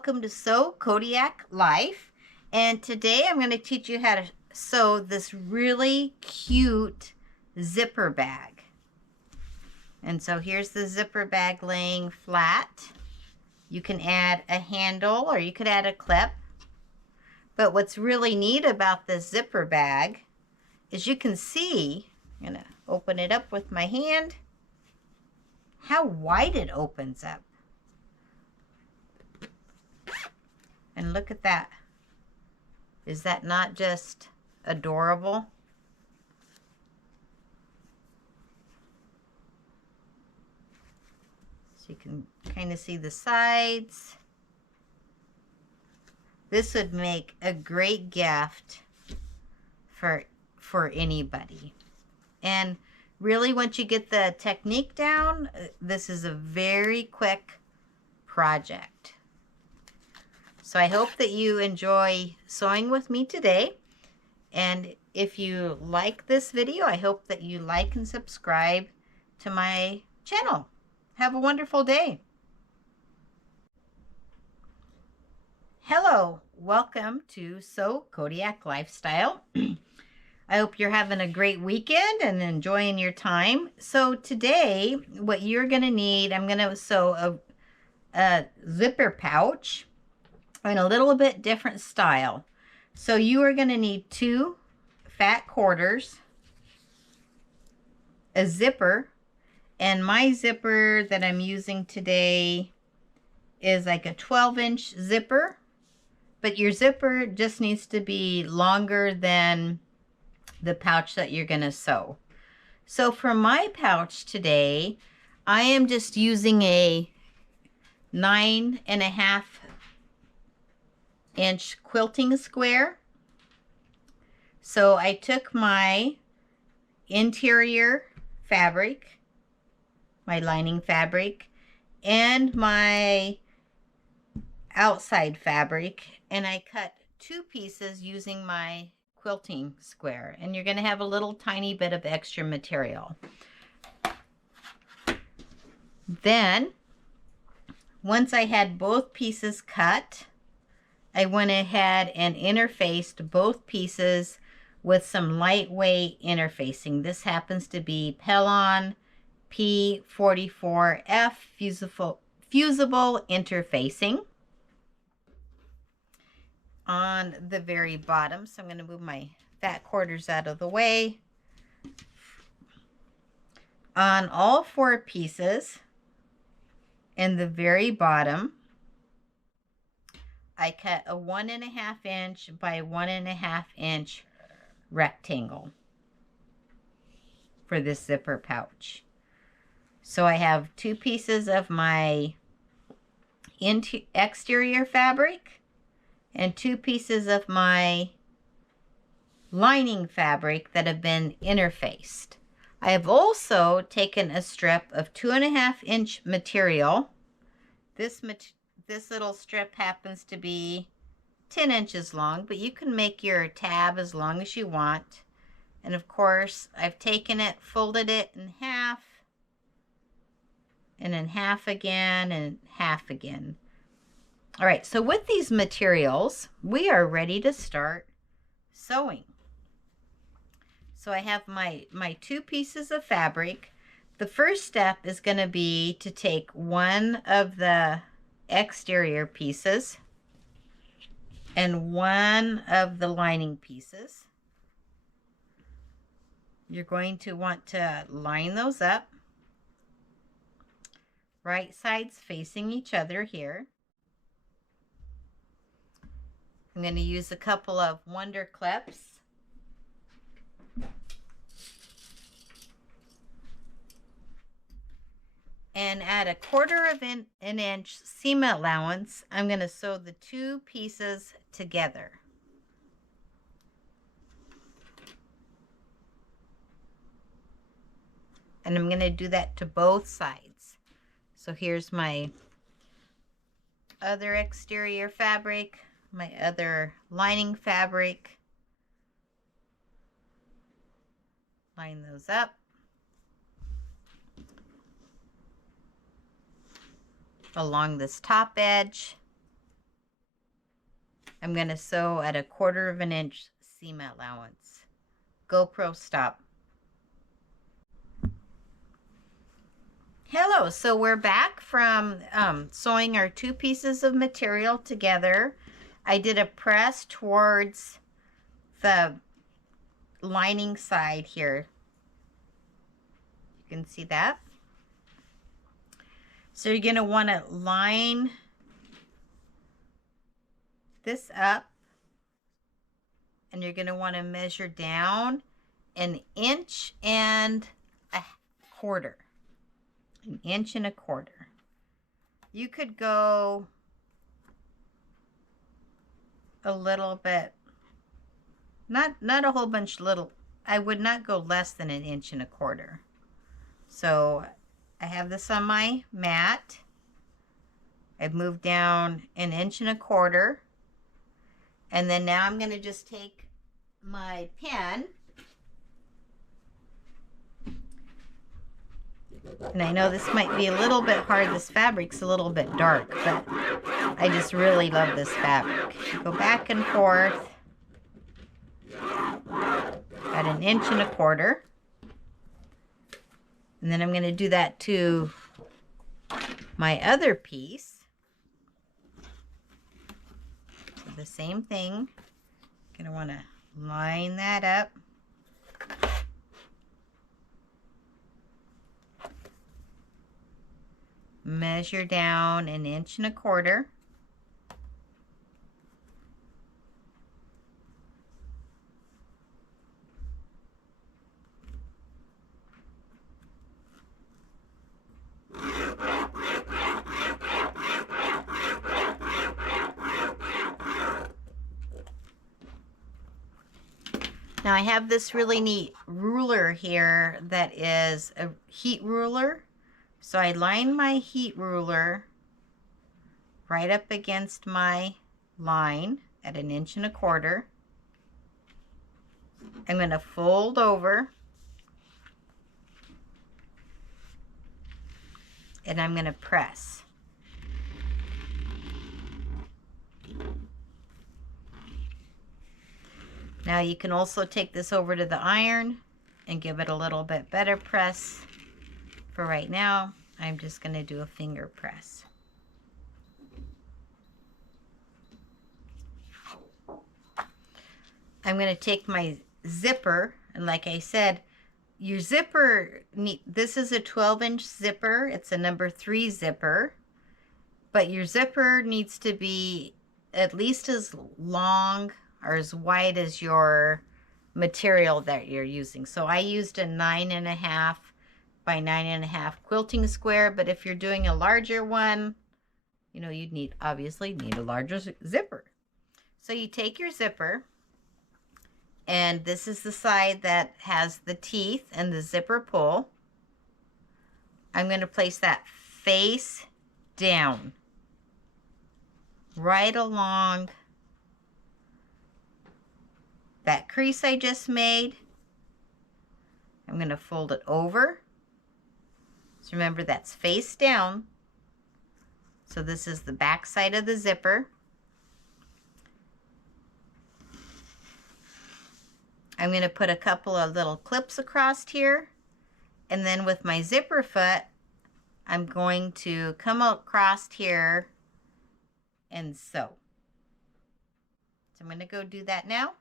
welcome to Sew Kodiak Life. And today I'm going to teach you how to sew this really cute zipper bag. And so here's the zipper bag laying flat. You can add a handle or you could add a clip. But what's really neat about this zipper bag is you can see, I'm going to open it up with my hand, how wide it opens up. And look at that. Is that not just adorable? So you can kind of see the sides. This would make a great gift for anybody. And really, once you get the technique down, this is a very quick project. So I hope that you enjoy sewing with me today. And if you like this video, I hope that you like and subscribe to my channel. Have a wonderful day. Hello, welcome to Sew Kodiak Lifestyle. I hope you're having a great weekend and enjoying your time. So today, what you're going to need, I'm going to sew a zipper pouch in a little bit different style. So you are going to need 2 fat quarters, a zipper, and my zipper that I'm using today is like a 12-inch zipper, but your zipper just needs to be longer than the pouch that you're going to sew. So for my pouch today, I am just using a 9.5 inch quilting square. So I took my interior fabric, my lining fabric, and my outside fabric, and I cut 2 pieces using my quilting square. And you're going to have a little tiny bit of extra material. Then, once I had both pieces cut, I went ahead and interfaced both pieces with some lightweight interfacing. This happens to be Pellon P44F fusible interfacing on the very bottom. So I'm going to move my fat quarters out of the way. On all 4 pieces in the very bottom, I cut a 1.5 inch by 1.5 inch rectangle for this zipper pouch. So I have 2 pieces of my exterior fabric and 2 pieces of my lining fabric that have been interfaced. I have also taken a strip of 2.5 inch material. This little strip happens to be 10 inches long, but you can make your tab as long as you want. And of course, I've taken it, folded it in half, and in half again, and half again. All right, so with these materials, we are ready to start sewing. So I have my 2 pieces of fabric. The first step is going to be to take one of the exterior pieces and one of the lining pieces. You're going to want to line those up, right sides facing each other here. I'm going to use a couple of Wonder clips. And at a 1/4 of an inch seam allowance, I'm going to sew the 2 pieces together. And I'm going to do that to both sides. So here's my other exterior fabric, my other lining fabric. Line those up. Along this top edge. I'm going to sew at 1/4 of an inch seam allowance. GoPro stop. Hello, so we're back from sewing our 2 pieces of material together. I did a press towards the lining side here. You can see that. So you're going to want to line this up, and you're going to want to measure down 1 inch and 1/4. 1 inch and 1/4. You could go a little bit, not a whole bunch little. I would not go less than 1 inch and 1/4. So I have this on my mat. I've moved down 1 inch and 1/4. And then now I'm going to just take my pen. And I know this might be a little bit hard. This fabric's a little bit dark, but I just really love this fabric. Go back and forth at 1 inch and 1/4. And then I'm going to do that to my other piece. So the same thing. Going to want to line that up. Measure down 1 inch and 1/4. Now I have this really neat ruler here that is a heat ruler. So I line my heat ruler right up against my line at 1 inch and 1/4. I'm going to fold over, and I'm going to press. Now you can also take this over to the iron and give it a little bit better press. For right now, I'm just going to do a finger press. I'm going to take my zipper, and like I said, your zipper, this is a 12-inch zipper. It's a number 3 zipper, but your zipper needs to be at least as long or as wide as your material that you're using. So I used a 9.5 by 9.5 quilting square, but if you're doing a larger one, you know, you'd obviously need a larger zipper. So you take your zipper, and this is the side that has the teeth and the zipper pull. I'm going to place that face down right along that crease I just made. I'm going to fold it over. So remember, that's face down. So this is the back side of the zipper. I'm going to put a couple of little clips across here, and then with my zipper foot, I'm going to come across here and sew. So I'm going to go do that now.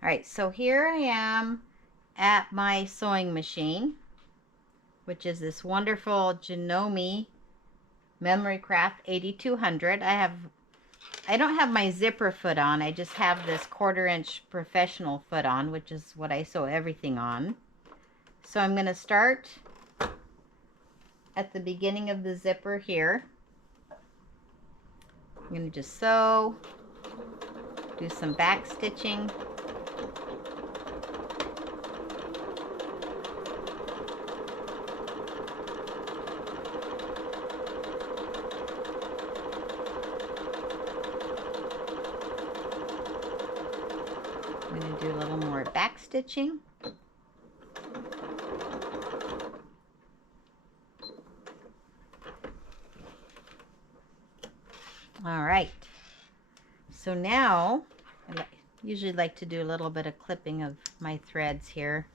All right, so here I am at my sewing machine, which is this wonderful Janome Memory Craft 8200. I don't have my zipper foot on. I just have this 1/4 inch professional foot on, which is what I sew everything on. So I'm going to start at the beginning of the zipper here. I'm going to just sew, do some back stitching. I'm going to do a little more back stitching. All right. So now, I usually like to do a little bit of clipping of my threads here.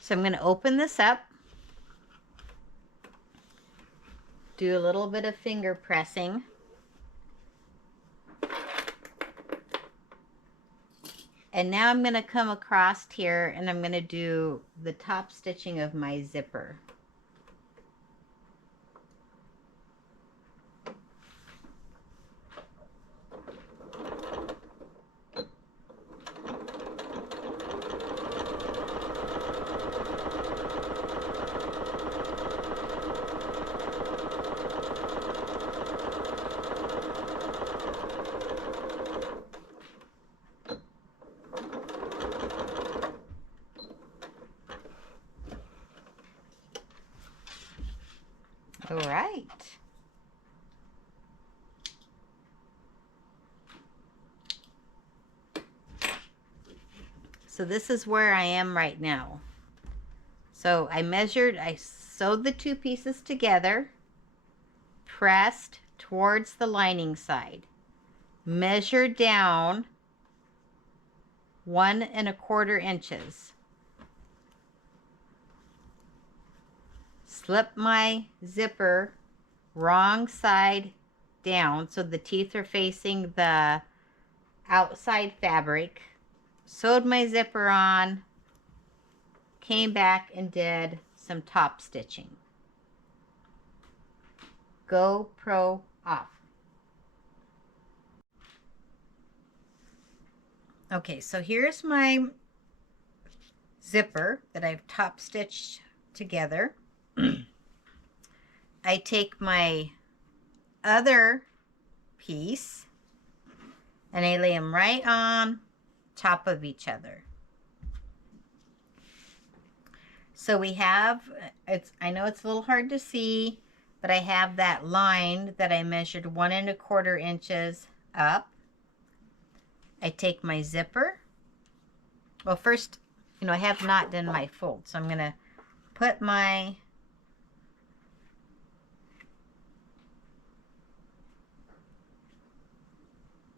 So I'm going to open this up, do a little bit of finger pressing. And now I'm going to come across here and I'm going to do the top stitching of my zipper. All right. So this is where I am right now. So I sewed the two pieces together, pressed towards the lining side, measured down 1 1/4 inches, slip my zipper wrong side down so the teeth are facing the outside fabric, sewed my zipper on, came back and did some top stitching. GoPro off. Okay, so here's my zipper that I've top stitched together. I take my other piece and I lay them right on top of each other. So we have, I know it's a little hard to see, but I have that line that I measured 1 1/4 inches up. I take my zipper. Well, first, I have not done my fold, so I'm going to put my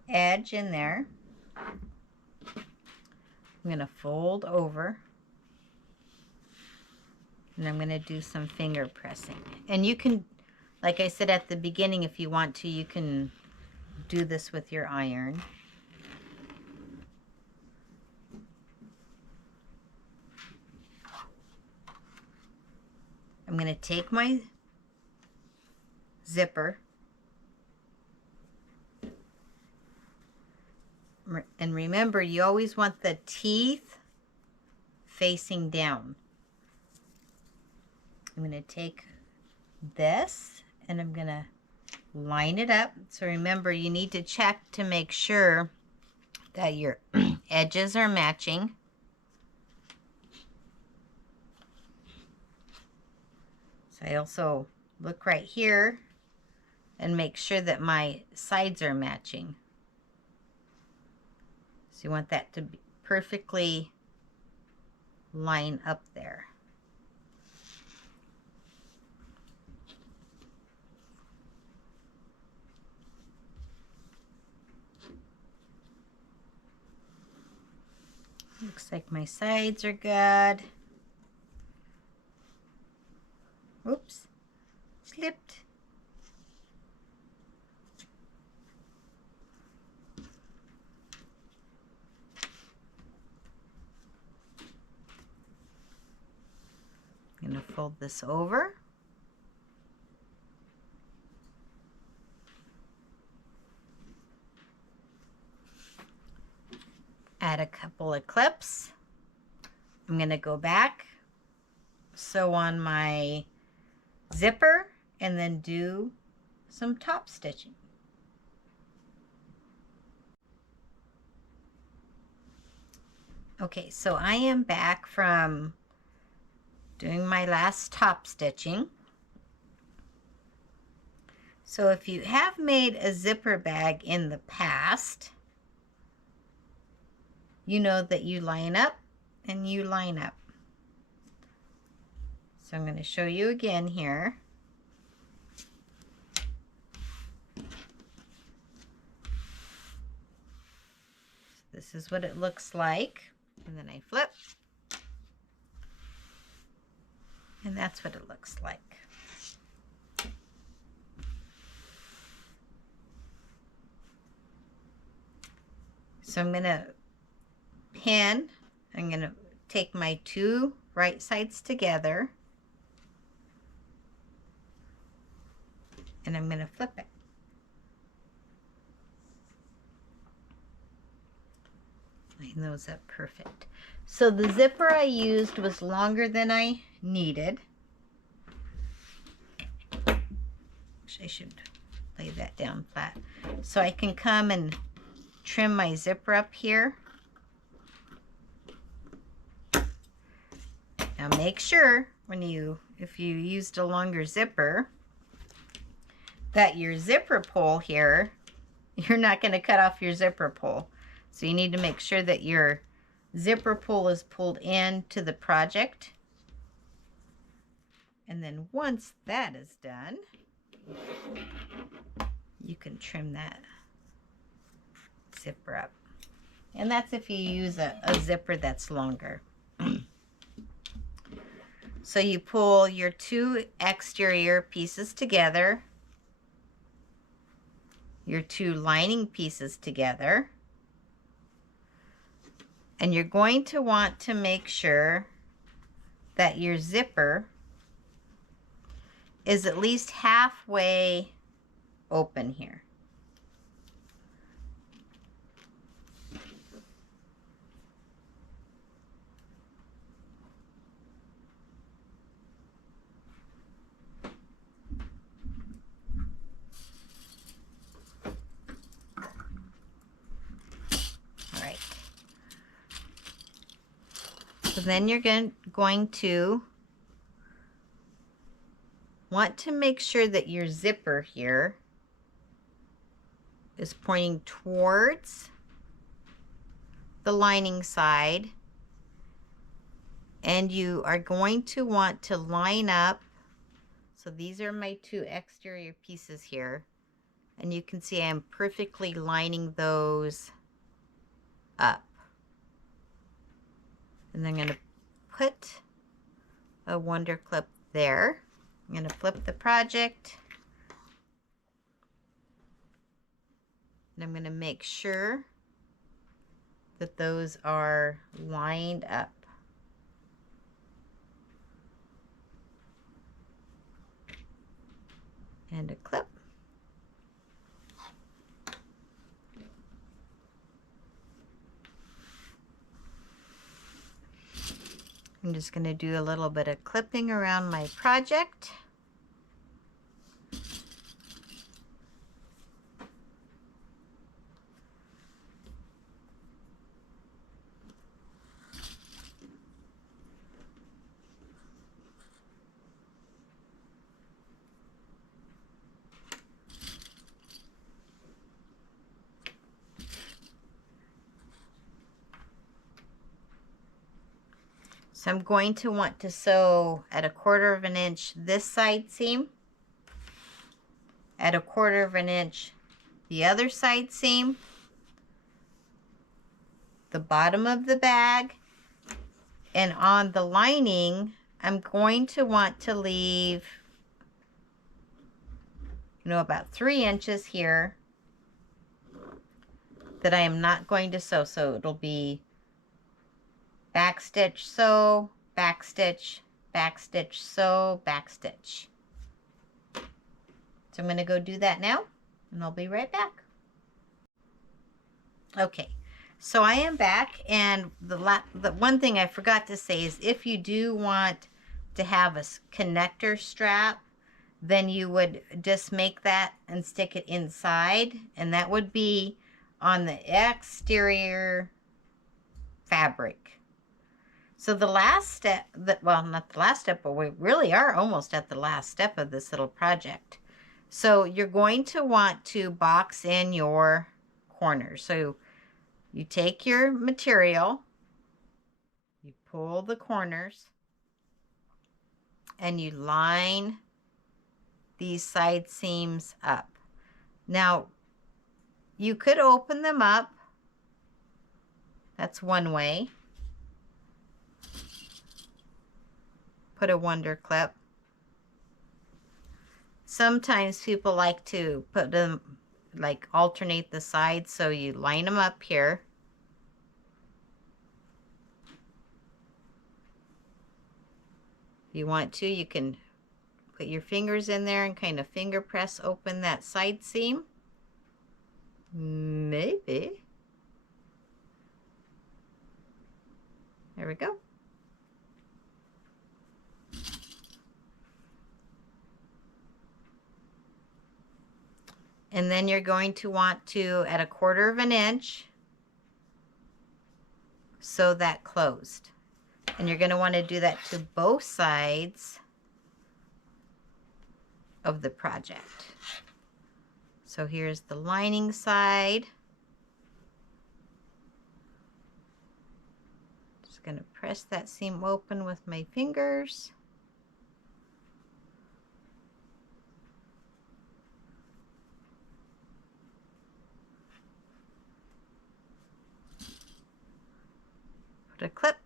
edge in there. I'm going to fold over. And I'm going to do some finger pressing. And you can, like I said at the beginning, if you want to, you can do this with your iron. I'm going to take my zipper and remember, you always want the teeth facing down. I'm going to take this and I'm going to line it up. So remember, you need to check to make sure that your edges are matching. So I also look right here and make sure that my sides are matching. So you want that to be perfectly line up there. Looks like my sides are good. Oops, slipped. I'm going to fold this over. Add a couple of clips. I'm going to go back, sew on my zipper, and then do some top stitching. Okay, so I am back from doing my last top stitching. So if you have made a zipper bag in the past, you know that you line up and you line up. So So I'm going to show you again here. This is what it looks like. And then I flip. And that's what it looks like. So I'm going to pin. I'm going to take my two right sides together. And I'm going to flip it. Line those up perfect. So the zipper I used was longer than I needed. I should lay that down flat. So I can come and trim my zipper up here. Now make sure if you used a longer zipper, that your zipper pull here, you're not going to cut off your zipper pull. So you need to make sure that your zipper pull is pulled into the project. And then once that is done, you can trim that zipper up. And that's if you use a zipper that's longer. So you pull your two exterior pieces together, your two lining pieces together, and you're going to want to make sure that your zipper is at least halfway open here. So then you're going to want to make sure that your zipper here is pointing towards the lining side, and you are going to want to line up. So these are my two exterior pieces here, and you can see I'm perfectly lining those up. And I'm going to put a wonder clip there. I'm going to flip the project. And I'm going to make sure that those are lined up. And a clip. I'm just going to do a little bit of clipping around my project. So I'm going to want to sew at 1/4 of an inch this side seam, at 1/4 of an inch the other side seam, the bottom of the bag, and on the lining I'm going to want to leave, about 3 inches here that I am not going to sew. So it'll be back stitch, sew, back stitch, sew, back stitch. So I'm going to go do that now, and I'll be right back. Okay, so I am back, and the one thing I forgot to say is if you do want to have a connector strap, then you would just make that and stick it inside, and that would be on the exterior fabric. So the last step, well, not the last step, but we really are almost at the last step of this little project. So you're going to want to box in your corners. So you take your material, you pull the corners, and you line these side seams up. Now, you could open them up. That's one way. Put a wonder clip. Sometimes people like to put them, like alternate the sides, so you line them up here. If you want to, you can put your fingers in there and kind of finger press open that side seam. Maybe. There we go. And then you're going to want to, at 1/4 of an inch, sew that closed. And you're going to want to do that to both sides of the project. So here's the lining side. Just going to press that seam open with my fingers. Put a clip.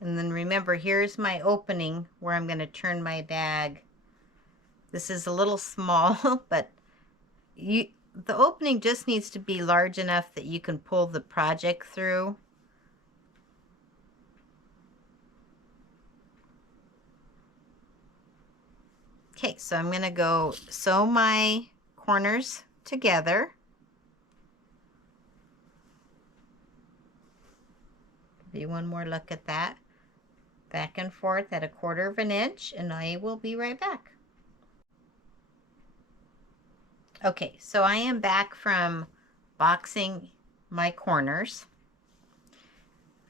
And then remember, here's my opening where I'm going to turn my bag. This is a little small, but the opening just needs to be large enough that you can pull the project through. Okay, so I'm going to go sew my corners together. Give you one more look at that. Back and forth at 1/4 of an inch, and I will be right back. Okay, so I am back from boxing my corners,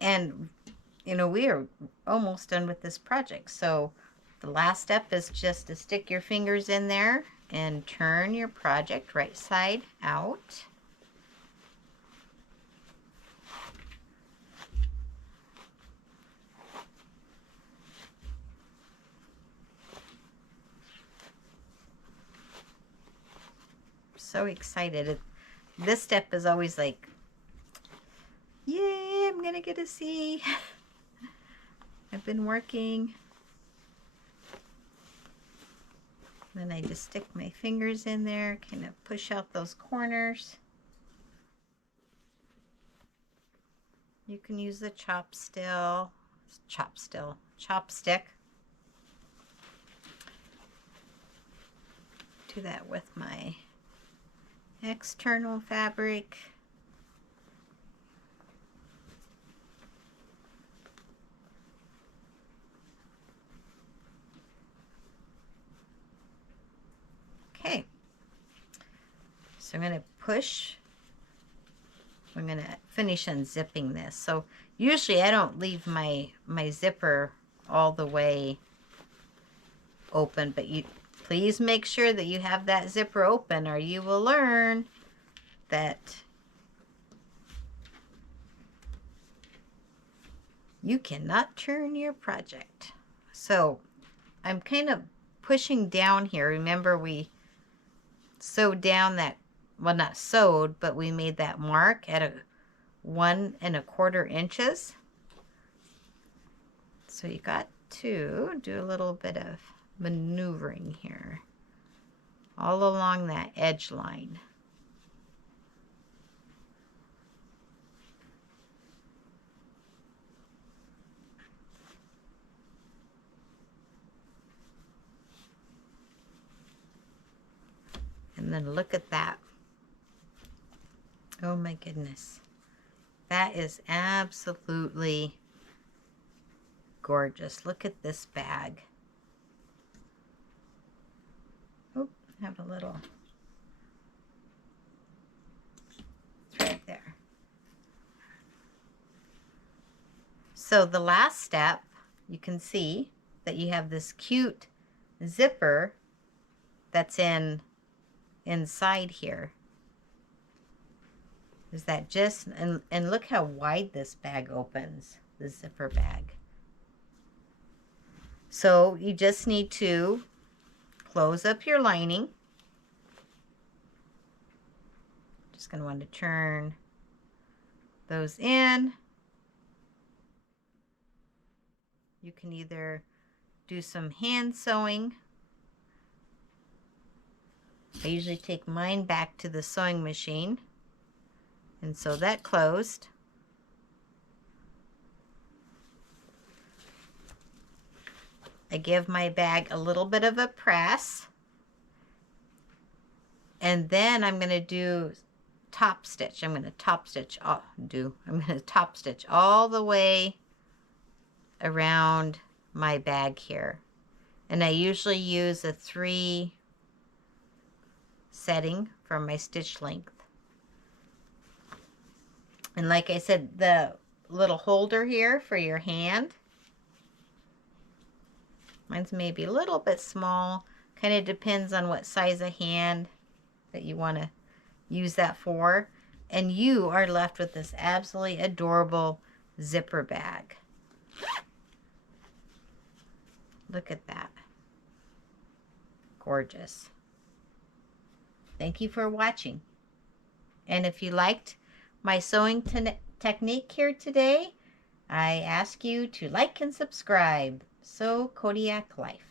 and you know, we are almost done with this project. So the last step is just to stick your fingers in there and turn your project right side out. So excited. This step is always like, yay, I'm gonna get to see. I've been working. Then I just stick my fingers in there, kind of push out those corners. You can use the chopstick. Do that with my external fabric. Okay, so I'm going to push. I'm going to finish unzipping this. So usually I don't leave my zipper all the way open, but you please make sure that you have that zipper open, or you will learn that you cannot turn your project. So I'm kind of pushing down here. Remember, we sewed down that, well, not sewed, but we made that mark at 1 1/4 inches. So you got to do a little bit of maneuvering here all along that edge line. And then look at that. Oh my goodness. That is absolutely gorgeous. Look at this bag. Oh, have a little. It's right there. So the last step, you can see that you have this cute zipper that's inside here. Is that just, and look how wide this bag opens, the zipper bag. So you just need to close up your lining. Just going to want to turn those in. You can either do some hand sewing. I usually take mine back to the sewing machine and sew that closed. I give my bag a little bit of a press, and then I'm going to do top stitch. I'm going to top stitch all the way around my bag here. And I usually use a 3 setting for my stitch length. And like I said, the little holder here for your hand, mine's maybe a little bit small. Kind of depends on what size of hand that you want to use that for. And you are left with this absolutely adorable zipper bag. Look at that. Gorgeous. Thank you for watching. And if you liked my sewing technique here today, I ask you to like and subscribe. Sew Kodiak Life.